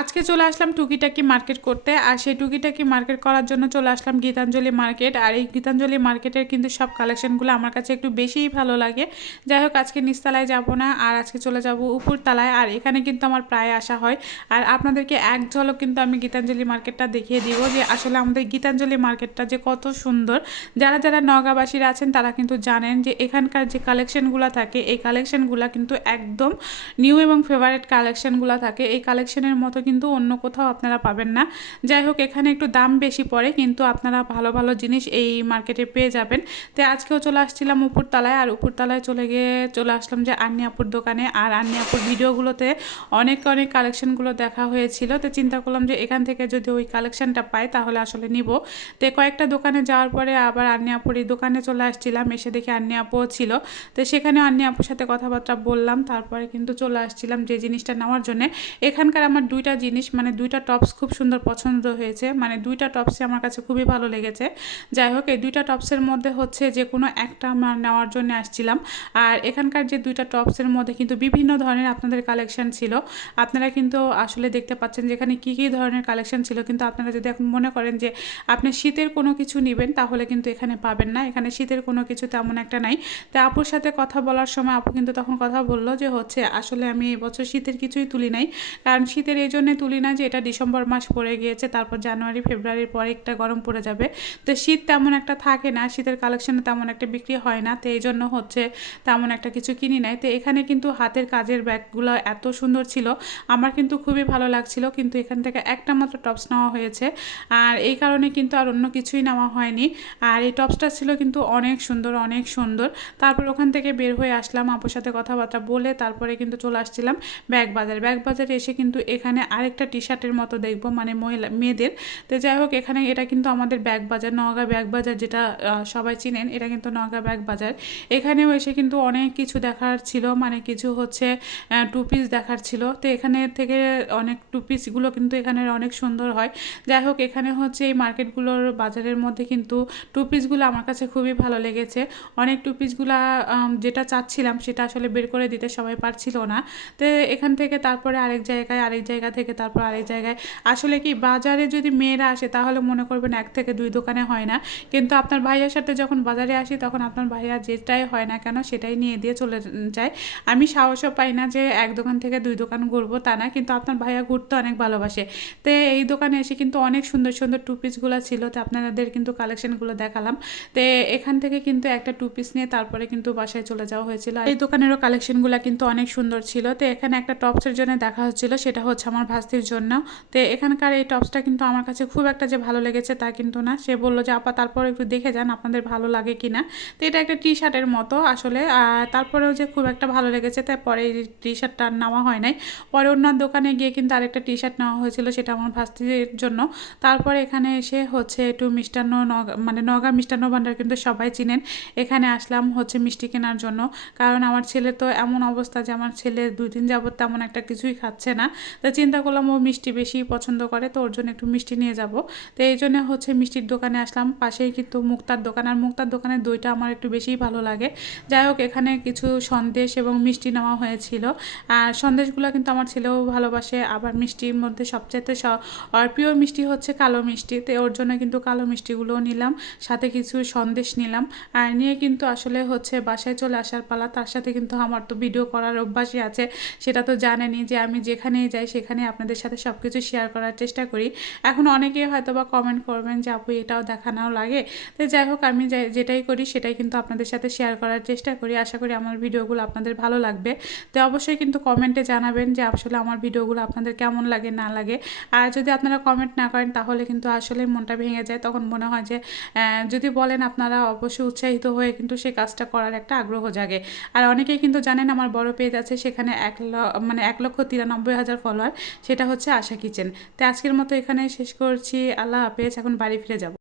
আজকে চলে আসলাম টুকিটাকি মার্কেট করতে। আর সেই টুকিটাকি মার্কেট করার জন্য চলে আসলাম গীতাঞ্জলি মার্কেট। আর এই গীতাঞ্জলি মার্কেটের কিন্তু সব কালেকশনগুলো আমার কাছে একটু বেশিই ভালো লাগে। যাই হোক, আজকে নিচতলায় যাব না, আর আজকে চলে যাব উপরতলায়। আর এখানে কিন্তু আমার প্রায় আসা হয়। আর আপনাদেরকে এক ঝলক কিন্তু আমি গীতাঞ্জলি মার্কেটটা দেখিয়ে দিব যে আসলে আমাদের গীতাঞ্জলি মার্কেটটা যে কত সুন্দর। যারা যারা নওগাঁবাসীরা আছেন তারা কিন্তু জানেন যে এখানকার যে কালেকশনগুলো থাকে, এই কালেকশনগুলো কিন্তু একদম নিউ এবং ফেভারিট কালেকশনগুলো থাকে। এই কালেকশনের মতো কিন্তু অন্য কোথাও আপনারা পাবেন না। যাই হোক, এখানে একটু দাম বেশি পড়ে, কিন্তু আপনারা ভালো ভালো জিনিস এই মার্কেটে পেয়ে যাবেন। তো আজকেও চলে আসছিলাম উপরতলায়। আর উপরতলায় চলে আসলাম যে আন্নি আপুর দোকানে। আর আন্নি আপুর ভিডিওগুলোতে অনেক অনেক কালেকশনগুলো দেখা হয়েছিল। তো চিন্তা করলাম যে এখান থেকে যদি ওই কালেকশনটা পাই তাহলে আসলে নিব। তো কয়েকটা দোকানে যাওয়ার পরে আবার আন্নি আপুর এই দোকানে চলে আসছিলাম। এসে দেখি আন্নি আপুও ছিল। তো সেখানে আন্নি আপুর সাথে কথাবার্তা বললাম, তারপরে কিন্তু চলে আসছিলাম যে জিনিসটা নেওয়ার জন্য। এখানকার আমার দুইটা জিনিস মানে দুইটা টপস খুব সুন্দর পছন্দ হয়েছে, মানে দুইটা টপসই আমার কাছে খুবই ভালো লেগেছে। যাই হোক, এই দুইটা টপসের মধ্যে হচ্ছে যে কোনো একটা আমার নেওয়ার জন্য আসছিলাম। আর এখানকার যে দুইটা টপসের মধ্যে কিন্তু বিভিন্ন ধরনের আপনাদের কালেকশন ছিল। আপনারা কিন্তু আসলে দেখতে পাচ্ছেন যে এখানে কী কী ধরনের কালেকশন ছিল। কিন্তু আপনারা যদি এখন মনে করেন যে আপনি শীতের কোনো কিছু নেবেন তাহলে কিন্তু এখানে পাবেন না। এখানে শীতের কোনো কিছু তেমন একটা নাই। তো আপুর সাথে কথা বলার সময় আপু কিন্তু তখন কথা বললো যে হচ্ছে আসলে আমি এবছর শীতের কিছুই তুলি নাই। কারণ শীতের এই জন্যে তুলি না যে এটা ডিসেম্বর মাস পড়ে গিয়েছে, তারপর জানুয়ারি ফেব্রুয়ারির পরে একটা গরম পড়ে যাবে। তো শীত তেমন একটা থাকে না, শীতের কালেকশনে তেমন একটা বিক্রি হয় না। তো এই জন্য হচ্ছে তেমন একটা কিছু কিনি নাই। তো এখানে কিন্তু হাতের কাজের ব্যাগগুলো এত সুন্দর ছিল, আমার কিন্তু খুবই ভালো লাগছিল। কিন্তু এখান থেকে একটা মাত্র টপস নেওয়া হয়েছে, আর এই কারণে কিন্তু আর অন্য কিছুই নেওয়া হয়নি। আর এই টপসটা ছিল কিন্তু অনেক সুন্দর, অনেক সুন্দর। তারপর ওখান থেকে বের হয়ে আসলাম, আপুর সাথে কথাবার্তা বলে তারপরে কিন্তু চলে আসছিলাম ব্যাগ বাজারে এসে কিন্তু এখানে আরেকটা টি শার্টের মতো দেখবো, মানে মেয়েদের। তো যাই হোক, এখানে এটা কিন্তু আমাদের ব্যাগ বাজার, নওগাঁ ব্যাগ বাজার, যেটা সবাই চিনেন, এটা কিন্তু নওগাঁ ব্যাগ বাজার। এখানেও এসে কিন্তু অনেক কিছু দেখার ছিল, মানে কিছু হচ্ছে টু পিস দেখার ছিল। তো এখানে থেকে অনেক টু পিসগুলো কিন্তু এখানে অনেক সুন্দর হয়। যাই হোক, এখানে হচ্ছে এই মার্কেটগুলোর বাজারের মধ্যে কিন্তু টু পিসগুলো আমার কাছে খুবই ভালো লেগেছে। অনেক টু পিসগুলা যেটা চাচ্ছিলাম সেটা আসলে বের করে দিতে সবাই পারছিল না। তো এখান থেকে তারপরে আরেক জায়গা থেকে তারপর আরেক জায়গায়। আসলে কি, বাজারে যদি মেয়েরা আসে তাহলে মনে করবেন এক থেকে দুই দোকানে হয় না, কিন্তু আপনার ভাইয়ার সাথে যখন বাজারে আসি তখন আপনার ভাইয়া যেটাই হয় না কেন সেটাই নিয়ে দিয়ে চলে যায়। আমি সাহসও পাই না যে এক দোকান থেকে দুই দোকান ঘুরবো, তা না, কিন্তু আপনার ভাইয়া ঘুরতে অনেক ভালোবাসে। তো এই দোকানে এসে কিন্তু অনেক সুন্দর সুন্দর টু পিসগুলো ছিল। তো আপনাদের কিন্তু কালেকশনগুলো দেখালাম। তো এখান থেকে কিন্তু একটা টু পিস নিয়ে তারপরে কিন্তু বাসায় চলে যাওয়া হয়েছিল। এই দোকানেরও কালেকশনগুলো কিন্তু অনেক সুন্দর ছিল। তো এখানে একটা টপসের জন্য দেখা হচ্ছিল, সেটা হচ্ছে আমার ভাস্তির জন্য। তো এখানকার এই টপসটা কিন্তু আমার কাছে খুব একটা যে ভালো লেগেছে তা কিন্তু না। সে বললো যে আপা তারপর একটু দেখে যান আপনাদের ভালো লাগে কিনা। তো এটা একটা টি শার্টের মতো আসলে, আর তারপরেও যে খুব একটা ভালো লেগেছে তাই পরে এই টি শার্টটা নেওয়া হয় নাই। পরে অন্য দোকানে গিয়ে কিন্তু আরেকটা টি শার্ট নেওয়া হয়েছিল, সেটা আমার ভাস্তির জন্য। তারপরে এখানে এসে হচ্ছে একটু মিষ্টান্ন, মানে নওগাঁ মিষ্টান্ন ভাণ্ডার কিন্তু সবাই চিনেন। এখানে আসলাম হচ্ছে মিষ্টি কেনার জন্য, কারণ আমার ছেলে তো এমন অবস্থা যে আমার ছেলে 2 দিন যাবত তেমন একটা কিছুই খাচ্ছে না। তো চিন্তা করলাম ও মিষ্টি বেশি পছন্দ করে, তো ওর জন্য একটু মিষ্টি নিয়ে যাব। তো এই জন্য হচ্ছে মিষ্টির দোকানে আসলাম। পাশেই কিন্তু মুক্তার দোকান, আর মুক্তার দোকানের দইটা আমার একটু বেশিই ভালো লাগে। যাই হোক, এখানে কিছু সন্দেশ এবং মিষ্টি নেওয়া হয়েছিল। আর সন্দেশগুলো কিন্তু আমার ছেলেও ভালোবাসে। আবার মিষ্টির মধ্যে সবচাইতে আর প্রিয় মিষ্টি হচ্ছে কালো মিষ্টি, তো ওর জন্য কিন্তু কালো মিষ্টিগুলোও নিলাম, সাথে কিছু সন্দেশ নিলাম। আর নিয়ে কিন্তু আসলে হচ্ছে বাসায় চলে আসার পালা। তার সাথে কিন্তু আমার তো ভিডিও করার অভ্যাসই আছে, সেটা তো জানেনই যে আমি যেখানেই যাই সেখানে আপনাদের সাথে সব কিছু শেয়ার করার চেষ্টা করি। এখন অনেকেই হয়তো বা কমেন্ট করবেন যে আপু এটাও দেখানো লাগে। তো যাই হোক, আমি যেটাই করি সেটাই কিন্তু আপনাদের সাথে শেয়ার করার চেষ্টা করি। আশা করি আমার ভিডিওগুলো আপনাদের ভালো লাগবে। তো অবশ্যই কিন্তু কমেন্টে জানাবেন যে আসলে আমার ভিডিওগুলো আপনাদের কেমন লাগে না লাগে। আর যদি আপনারা কমেন্ট না করেন তাহলে কিন্তু আসলে মনটা ভেঙে যায়। তখন মনে হয় যে যদি বলেন আপনারা অবশ্যই উৎসাহিত হয়ে কিন্তু সেই কাজটা করার একটা আগ্রহ জাগে। আর অনেকেই কিন্তু জানেন আমার বড় পেজ আছে, সেখানে 1,93,000 ফলোয়ার, সেটা হচ্ছে আশা কিচেন। তো আজকের মতো এখানে শেষ করছি। আল্লাহ হাফেজ, এখন বাড়ি ফিরে যাব।